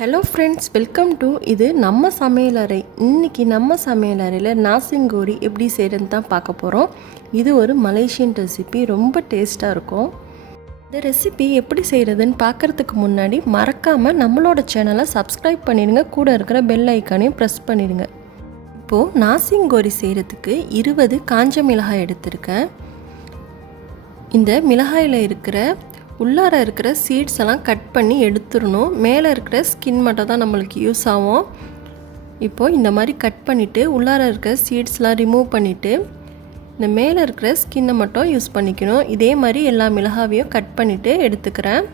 Hello friends, welcome to இது நம்ம சமையலறை. இன்றைக்கி நம்ம சமையலறையில் நாசிங்கோரி எப்படி செய்கிறதுன்னு தான் பார்க்க போகிறோம். இது ஒரு மலேசியன் ரெசிபி, ரொம்ப டேஸ்ட்டாக இருக்கும். இந்த ரெசிபி எப்படி செய்கிறதுன்னு பார்க்குறதுக்கு முன்னாடி மறக்காமல் நம்மளோட சேனலை சப்ஸ்கிரைப் பண்ணிடுங்க, கூட இருக்கிற பெல் ஐக்கானையும் ப்ரெஸ் பண்ணிடுங்க. இப்போது நாசிங்கோரி செய்கிறதுக்கு 20 காஞ்ச மிளகாய் எடுத்திருக்கேன். இந்த மிளகாயில் இருக்கிற உள்ளார இருக்கிற சீட்ஸ் எல்லாம் கட் பண்ணி எடுத்துடணும். மேலே இருக்கிற ஸ்கின் மட்டும் தான் நம்மளுக்கு யூஸ் ஆகும். இப்போது இந்த மாதிரி கட் பண்ணிவிட்டு உள்ளார இருக்கிற சீட்ஸ்லாம் ரிமூவ் பண்ணிவிட்டு இந்த மேலே இருக்கிற ஸ்கின்னை மட்டும் யூஸ் பண்ணிக்கணும். இதே மாதிரி எல்லா மிளகாவையும் கட் பண்ணிவிட்டு எடுத்துக்கிறேன்.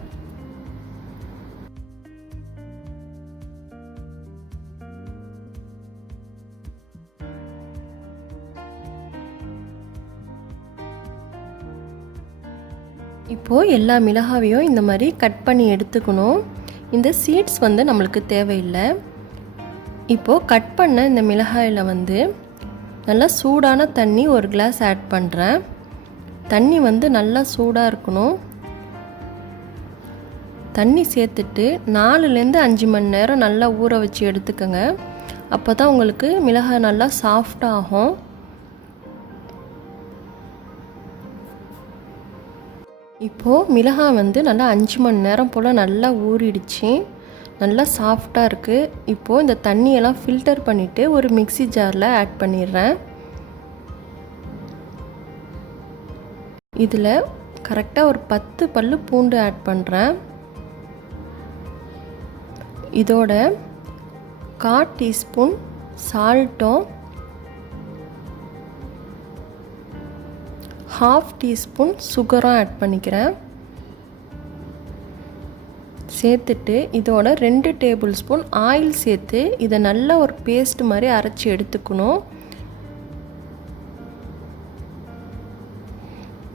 இப்போது எல்லா மிளகாவையும் இந்த மாதிரி கட் பண்ணி எடுத்துக்கணும். இந்த சீட்ஸ் நம்மளுக்கு தேவையில்லை. இப்போது கட் பண்ண இந்த மிளகாயில் நல்லா சூடான தண்ணி ஒரு கிளாஸ் ஆட் பண்ணுறேன். தண்ணி நல்லா சூடாக இருக்கணும். தண்ணி சேர்த்துட்டு 4லேருந்து 5 மணி நேரம் நல்லா ஊற வச்சு எடுத்துக்கோங்க. அப்போ தான் உங்களுக்கு மிளகாய் நல்லா சாஃப்டாகும். இப்போது மிளகாய் நல்லா 5 மணி நேரம் போல் நல்லா ஊறிடுச்சு, நல்லா சாஃப்டாக இருக்குது. இப்போது இந்த தண்ணியெல்லாம் ஃபில்டர் பண்ணிவிட்டு ஒரு மிக்ஸி ஜாரில் ஆட் பண்ணிடுறேன். இதில் கரெக்டாக ஒரு 10 பல்லு பூண்டு ஆட் பண்ணுறேன். இதோட 1/4 டீஸ்பூன் சால்ட்டும் 1/2 டீஸ்பூன் சுகரும் ஆட் பண்ணிக்கிறேன். சேர்த்துட்டு இதோட 2 டேபிள் ஸ்பூன் ஆயில் சேர்த்து இதை நல்லா ஒரு பேஸ்ட் மாதிரி அரைச்சி எடுத்துக்கணும்.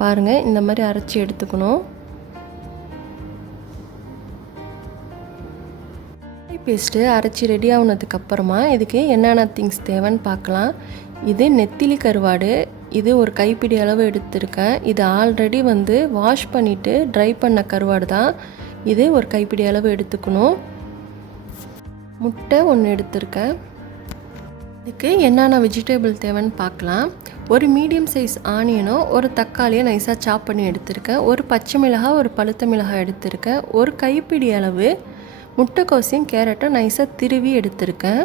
பாருங்கள், இந்த மாதிரி அரைச்சி எடுத்துக்கணும். பேஸ்ட்டு அரைச்சி ரெடி ஆனதுக்கப்புறமா இதுக்கு என்னென்ன திங்ஸ் தேவைன்னு பார்க்கலாம். இது நெத்திலி கருவாடு, இது ஒரு கைப்பிடி அளவு எடுத்திருக்கேன். இது ஆல்ரெடி வாஷ் பண்ணிவிட்டு ட்ரை பண்ண கருவாடு தான். இது ஒரு கைப்பிடி அளவு எடுத்துக்கணும். முட்டை 1 எடுத்திருக்கேன். இதுக்கு என்னென்ன வெஜிடபிள் தேவைன்னு பார்க்கலாம். ஒரு மீடியம் சைஸ் ஆனியனும் ஒரு தக்காளியை நைஸாக சாப் பண்ணி எடுத்திருக்கேன். ஒரு பச்சை மிளகாய், ஒரு பழுத்த மிளகாய் எடுத்திருக்கேன். ஒரு கைப்பிடி அளவு முட்டைக்கோசையும் கேரட்டும் நைஸாக திருவி எடுத்திருக்கேன்.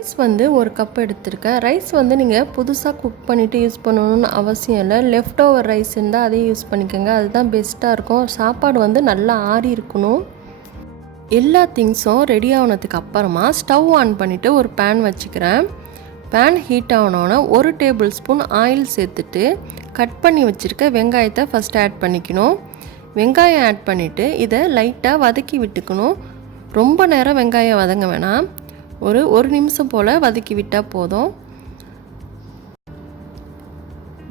ரைஸ் 1 கப் எடுத்திருக்கேன். ரைஸ் நீங்கள் புதுசாக குக் பண்ணிவிட்டு யூஸ் பண்ணணும்னு அவசியம் இல்லை. லெஃப்ட் ஓவர் ரைஸ் இருந்தால் அதே யூஸ் பண்ணிக்கோங்க, அதுதான் பெஸ்ட்டாக இருக்கும். சாப்பாடு நல்லா ஆறி இருக்கணும். எல்லா திங்ஸும் ரெடி ஆனதுக்கு அப்புறமா ஸ்டவ் ஆன் பண்ணிவிட்டு ஒரு பேன் வச்சுக்கிறேன். பேன் ஹீட் ஆனோன்னா 1 டேபிள் ஸ்பூன் ஆயில் சேர்த்துட்டு கட் பண்ணி வச்சுருக்க வெங்காயத்தை ஃபஸ்ட்டு ஆட் பண்ணிக்கணும். வெங்காயம் ஆட் பண்ணிவிட்டு இதை லைட்டாக வதக்கி விட்டுக்கணும். ரொம்ப நேரம் வெங்காயம் வதங்க வேணாம், ஒரு நிமிஷம் போல் வதக்கி விட்டால் போதும்.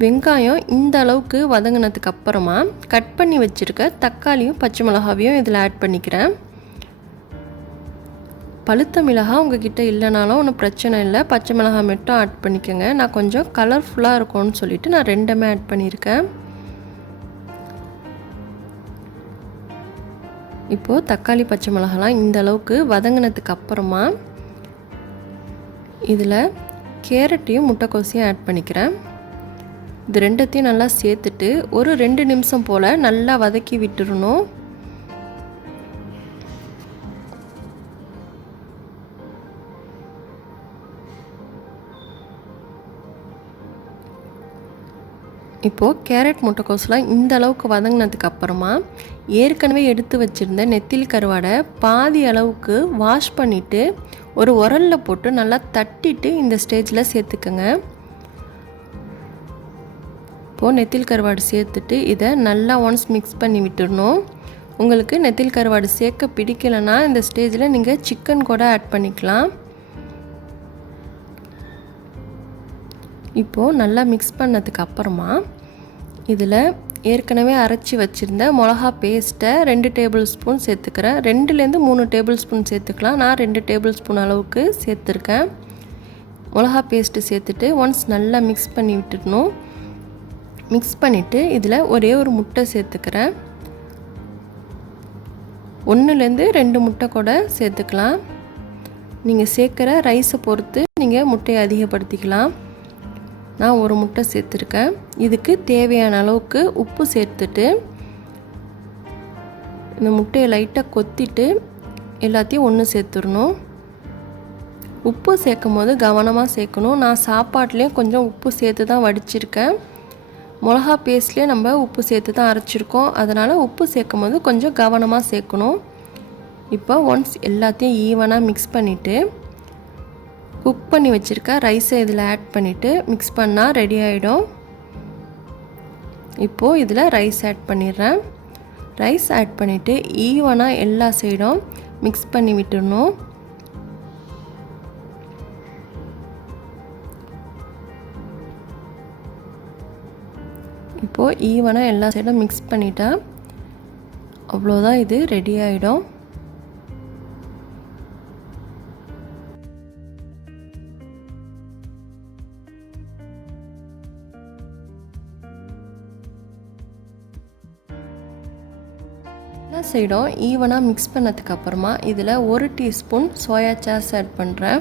வெங்காயம் இந்த அளவுக்கு வதங்கினதுக்கு அப்புறமா கட் பண்ணி வச்சுருக்க தக்காளியும் பச்சை மிளகாவையும் இதில் ஆட் பண்ணிக்கிறேன். பழுத்த மிளகாய் உங்ககிட்ட இல்லைனாலும் ஒன்றும் பிரச்சனை இல்லை, பச்சை மிளகாய் மட்டும் ஆட் பண்ணிக்கோங்க. நான் கொஞ்சம் கலர்ஃபுல்லாக இருக்கும்னு சொல்லிவிட்டு நான் 2மே ஆட் பண்ணியிருக்கேன். இப்போது தக்காளி பச்சை மிளகாலாம் இந்த அளவுக்கு வதங்கினதுக்கு அப்புறமா இதில் கேரட்டையும் முட்டைக்கோசையும் ஆட் பண்ணிக்கிறேன். இது 2த்தையும் நல்லா சேர்த்துட்டு ஒரு 2 நிமிஷம் போல் நல்லா வதக்கி விட்டுறணும். இப்போது கேரட் முட்டைக்கோஸ்லாம் இந்த அளவுக்கு வதங்கினதுக்கு அப்புறமா ஏற்கனவே எடுத்து வச்சுருந்த நெத்திலி கருவாடை பாதி அளவுக்கு வாஷ் பண்ணிவிட்டு ஒரு உரலில் போட்டு நல்லா தட்டிட்டு இந்த ஸ்டேஜில் சேர்த்துக்கோங்க. இப்போது நெத்திலி கருவாடு சேர்த்துட்டு இதை நல்லா ஒன்ஸ் மிக்ஸ் பண்ணி விட்டுடணும். உங்களுக்கு நெத்திலி கருவாடு சேர்க்க பிடிக்கலைன்னா இந்த ஸ்டேஜில் நீங்கள் சிக்கன் கூட ஆட் பண்ணிக்கலாம். இப்போது நல்லா மிக்ஸ் பண்ணதுக்கு அப்புறமா இதில் ஏற்கனவே அரைச்சி வச்சுருந்த மிளகா பேஸ்ட்டை 2 டேபிள் ஸ்பூன் சேர்த்துக்கிறேன். 2லேருந்து 3 டேபிள் ஸ்பூன் சேர்த்துக்கலாம். நான் 2 டேபிள் ஸ்பூன் அளவுக்கு சேர்த்துருக்கேன். மிளகா பேஸ்ட்டு சேர்த்துட்டு ஒன்ஸ் நல்லா மிக்ஸ் பண்ணி விட்டுடணும். மிக்ஸ் பண்ணிவிட்டு இதில் ஒரே ஒரு முட்டை சேர்த்துக்கிறேன். 1லேருந்து 2 முட்டை கூட சேர்த்துக்கலாம். நீங்கள் சேர்க்குற ரைஸை பொறுத்து நீங்கள் முட்டையை அதிகப்படுத்திக்கலாம். நான் 1 முட்டை சேர்த்துருக்கேன். இதுக்கு தேவையான அளவுக்கு உப்பு சேர்த்துட்டு இந்த முட்டையை லைட்டாக கொத்திட்டு எல்லாத்தையும் ஒன்று சேர்த்துடணும். உப்பு சேர்க்கும் போது கவனமாக சேர்க்கணும். நான் சாப்பாட்லேயும் கொஞ்சம் உப்பு சேர்த்து தான் வடிச்சிருக்கேன். மிளகா பேஸ்ட்லேயே நம்ம உப்பு சேர்த்து தான் அரைச்சிருக்கோம். அதனால் உப்பு சேர்க்கும் போது கொஞ்சம் கவனமாக சேர்க்கணும். இப்போ ஒன்ஸ் எல்லாத்தையும் ஈவனாக மிக்ஸ் பண்ணிவிட்டு குக் பண்ணி வச்சுருக்க ரைஸை இதில் ஆட் பண்ணிவிட்டு மிக்ஸ் பண்ணால் ரெடி ஆகிடும். இப்போது இதில் ரைஸ் ஆட் பண்ணிடுறேன். ரைஸ் ஆட் பண்ணிவிட்டு ஈவனாக எல்லா சைடும் மிக்ஸ் பண்ணி விட்டுடணும். இப்போது ஈவனாக எல்லா சைடும் மிக்ஸ் பண்ணிட்டா அவ்வளோதான், இது ரெடி ஆகிடும். எல்லா சைடும் ஈவனாக மிக்ஸ் பண்ணதுக்கப்புறமா இதில் 1 டீஸ்பூன் சோயா சாஸ் ஆட் பண்ணுறேன்.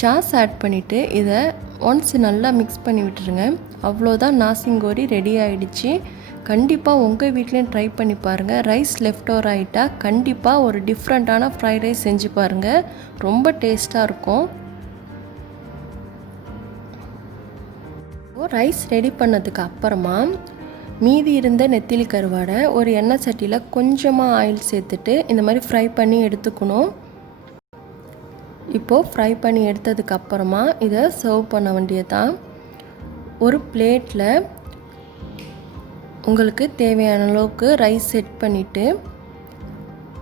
சாஸ் ஆட் பண்ணிவிட்டு இதை ஒன்ஸ் நல்லா மிக்ஸ் பண்ணி விட்டுருங்க. அவ்வளோதான், நாசிங்கோரி ரெடி ஆகிடுச்சு. கண்டிப்பாக உங்கள் வீட்லேயும் ட்ரை பண்ணி பாருங்கள். ரைஸ் லெஃப்ட் ஓவர் ஆகிட்டால் கண்டிப்பாக ஒரு டிஃப்ரெண்ட்டான ஃப்ரைட் ரைஸ் செஞ்சு பாருங்கள். ரொம்ப டேஸ்ட்டாக இருக்கும். ரைஸ் ரெடி பண்ணதுக்கு அப்புறமா மீதி இருந்த நெத்திலி கருவாடை ஒரு எண்ணெய் சட்டியில் கொஞ்சமாக ஆயில் சேர்த்துட்டு இந்த மாதிரி ஃப்ரை பண்ணி எடுத்துக்கணும். இப்போது ஃப்ரை பண்ணி எடுத்ததுக்கப்புறமா இதை சர்வ் பண்ண வேண்டியதான். ஒரு பிளேட்டில் உங்களுக்கு தேவையான அளவுக்கு ரைஸ் செட் பண்ணிவிட்டு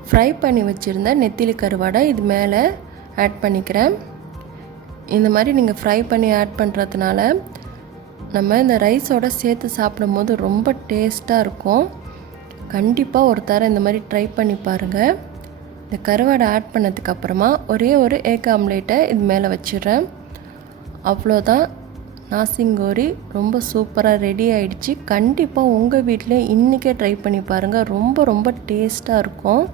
ஃப்ரை பண்ணி வச்சுருந்த நெத்திலி கருவாடை இது மேலே ஆட் பண்ணிக்கிறேன். இந்த மாதிரி நீங்கள் ஃப்ரை பண்ணி ஆட் பண்ணுறதுனால நம்ம இந்த ரைஸோடு சேர்த்து சாப்பிடும்போது ரொம்ப டேஸ்ட்டாக இருக்கும். கண்டிப்பாக ஒரு தடவை இந்த மாதிரி ட்ரை பண்ணி பாருங்கள். இந்த கருவாடை ஆட் பண்ணதுக்கப்புறமா ஒரே ஒரு எக் ஆம்லேட்டை இது மேலே வச்சிடுறேன். அவ்வளோதான், நாசிங்கோரி ரொம்ப சூப்பராக ரெடி ஆகிடுச்சு. கண்டிப்பாக உங்கள் வீட்டில் இன்றைக்கே ட்ரை பண்ணி பாருங்கள். ரொம்ப ரொம்ப டேஸ்ட்டாக இருக்கும்.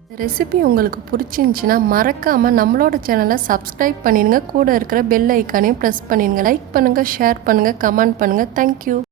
இந்த ரெசிபி உங்களுக்கு பிடிச்சிருந்துச்சின்னா மறக்காமல் நம்மளோட சேனலை சப்ஸ்கிரைப் பண்ணிடுங்க. கூட இருக்கிற பெல் ஐக்கானையும் ப்ரெஸ் பண்ணிடுங்க. லைக் பண்ணுங்கள், ஷேர் பண்ணுங்கள், கமெண்ட் பண்ணுங்கள். தேங்க்யூ.